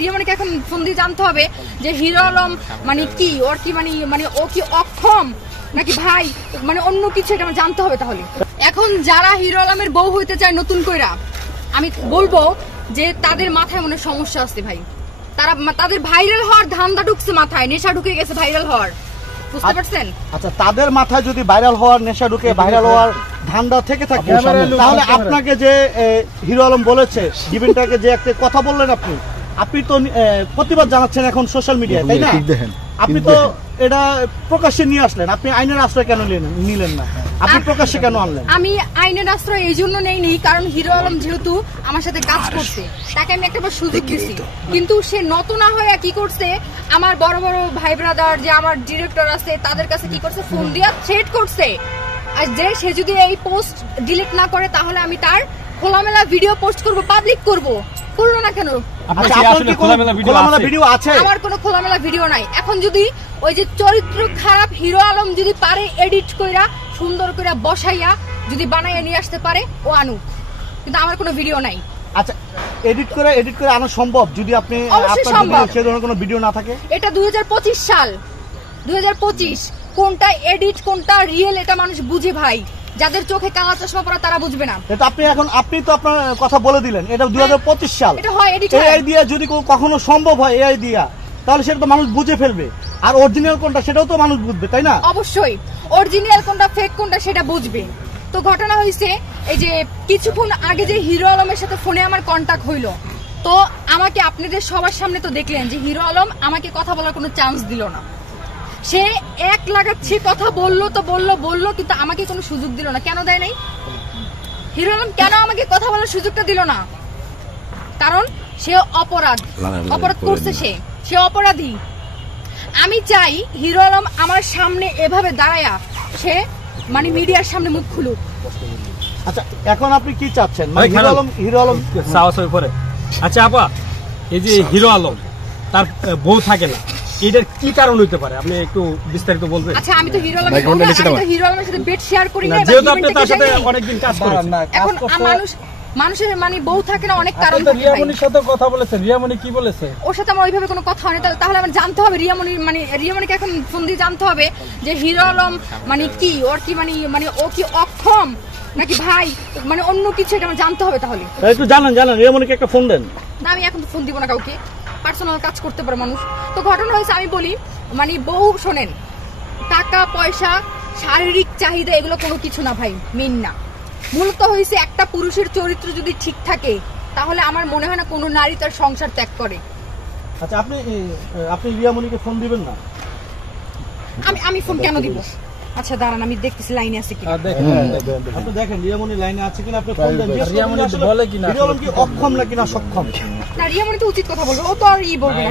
রিয়ামণিকে এখন ফোন দিয়ে জানতে হবে যে হিরো আলম মানে কি, ওর কি মানে ও কি অক্ষম নাকি ভাই মানে অন্য কিছু, এটা আমার জানতে হবে। তাহলে এখন যারা হিরো আলমের বউ হইতে চায় নতুন কইরা, আমি বলবো যে তাদের মাথায় মনে সমস্যা আছে ভাই। তাদের ভাইরাল হওয়ার ধান্দা ঢুকছে মাথায়, নেশা ঢুকে গেছে ভাইরাল হওয়ার, বুঝতে পারছেন? আচ্ছা, তাদের মাথায় যদি ভাইরাল হওয়ার নেশা ঢুকে, ভাইরাল হওয়ার ধান্দা থেকে থাকে, তাহলে আপনাকে যে হিরো আলম বলেছে, ইভেন্টটাকে যে একটা কথা বললেন আপনি তো প্রতিবাদ জানাচ্ছেন এখন সোশ্যাল মিডিয়ায়, তাই না? আপনি তো এটা প্রকাশ্যে নিয়ে আসলেন, আপনি আইনের আশ্রয় কেন নিলেন না? আপনি প্রকাশ্যে কেন আনলেন? আমি আইনের আশ্রয় এই জন্য নেইনি কারণ হিরো আলম যেহেতু আমার সাথে কাজ করছে, তাকে আমি একটা সুযোগ দিছি। কিন্তু সে নত না হয়ে কি করছে, আমার বড় বড় ভাই ব্রাদার যে আমার ডিরেক্টর আছে তাদের কাছে কি করছে, ফোন দিয়া থ্রেট করছে। আর যে সে যদি এই পোস্ট ডিলিট না করে তাহলে আমি তার খোলামেলা ভিডিও পোস্ট করব, পাবলিক করব। করলো না কেন? আমার কোনো খোলামেলা ভিডিও নাই। এখন যদি ওই যে চরিত্র খারাপ হিরো আলম যদি পারে এডিট কইরা সুন্দর করে বসাইয়া যদি বানাইয়া নিয়ে আসতে পারে, ও আনুক, কিন্তু আমার কোনো ভিডিও নাই। আচ্ছা, এডিট করে আনা সম্ভব যদি আপনি সে ধরনের কোনো ভিডিও না থাকে? এটা 2025 সাল, 2025 কোনটা এডিট কোনটা রিয়েল এটা মানুষ বুঝে ভাই। যাদের চোখে কালা চশমা পরা তারা বুঝবে না। এটা আপনি তো আপনার কথা বলে দিলেন, এটা 2025 সাল। এটা হয় এডিট, এআই দিয়ে যদি কখনো সম্ভব হয় এআই দিয়া, তাহলে সেটা তো মানুষ বুঝে ফেলবে। আর অরিজিনাল কোনটা সেটাও তো মানুষ বুঝবে, তাই না? অবশ্যই অরিজিনাল কোনটা ফেক কোনটা সেটা বুঝবে। তো ঘটনা হয়েছে এই যে কিছুক্ষণ আগে যে হিরো আলমের সাথে ফোনে আমার কন্টাক্ট হইলো, তো আমাকে আপনাদের সবার সামনে তো দেখলেন যে হিরো আলম আমাকে কথা বলার কোনো চান্স দিল না। সে এক লাগাচ্ছে কথা বললো তো বললো কিন্তু আমাকে কোনো সুযোগ দিল না। কেন দেয় নাই হিরো আলম? কেন আমাকে কথা বলার সুযোগটা দিল না? কারণ সে অপরাধ করছে, সে অপরাধী। আমি চাই হিরো আলম আমার সামনে এভাবে দাঁড়ায়া সে মানে মিডিয়ার সামনে মুখ খুলুক। আচ্ছা, এখন আপনি কি চাচ্ছেন? হিরো আলম সাহস হয়ে পড়ে। আচ্ছা আপা, এই যে হিরো আলম তার বউ থাকে না, এটার কি কারণ হইতে পারে আপনি একটু বিস্তারিত বলবেন? আচ্ছা, আমি তো হিরো আলমের সাথে বেড শেয়ার করি না, যেহেতু আপনি তার সাথে অনেকদিন কাজ করেন। এখন মানুষের মানে বউ থাকে না, অনেক কারণ থাকে। রিয়ামণির সাথে কথা বলেছেন, রিয়ামণি কি বলেছে? ওর সাথে আমার ওইভাবে কোনো কথা হয়নি। তাহলে আমার জানতে হবে রিয়ামণিকে এখন ফোন দিয়ে জানতে হবে যে হিরো আলম মানে কি, ওর কি মানে ও কি অক্ষম নাকি ভাই মানে অন্য কিছু, এটা আমার জানতে হবে। তাহলে একটু জানান রিয়ামণিকে একটা ফোন দেন। না, আমি এখন তো ফোন দিব না কাউকে, পার্সোনাল কাজ করতে পারে মানুষ। তো ঘটনা হয়েছে, আমি বলি মানে বউ শোনেন, টাকা পয়সা শারীরিক চাহিদা এগুলো কোনো কিছু না ভাই, মেইন না। মূলত হয়েছে একটা পুরুষের চরিত্র যদি ঠিক থাকে তাহলে আমার মনে হয় না কোনো নারী তার সংসার ত্যাগ করে। আচ্ছা, আপনি রিয়ামণিকে ফোন দিবেন না? আমি ফোন কেন দিব? আচ্ছা দাঁড়ান, আমি দেখতেছি লাইনে আছে কিনা। আপনি দেখেন রিয়ামণি লাইনে আছে কিনা, আপনি ফোন দেন। রিয়ামণি বলে কিনা হিরো আলম কি অক্ষম নাকি না সক্ষম? না, রিয়ামণি তো উচিত কথা বলবে, ও তো আর বলবে না।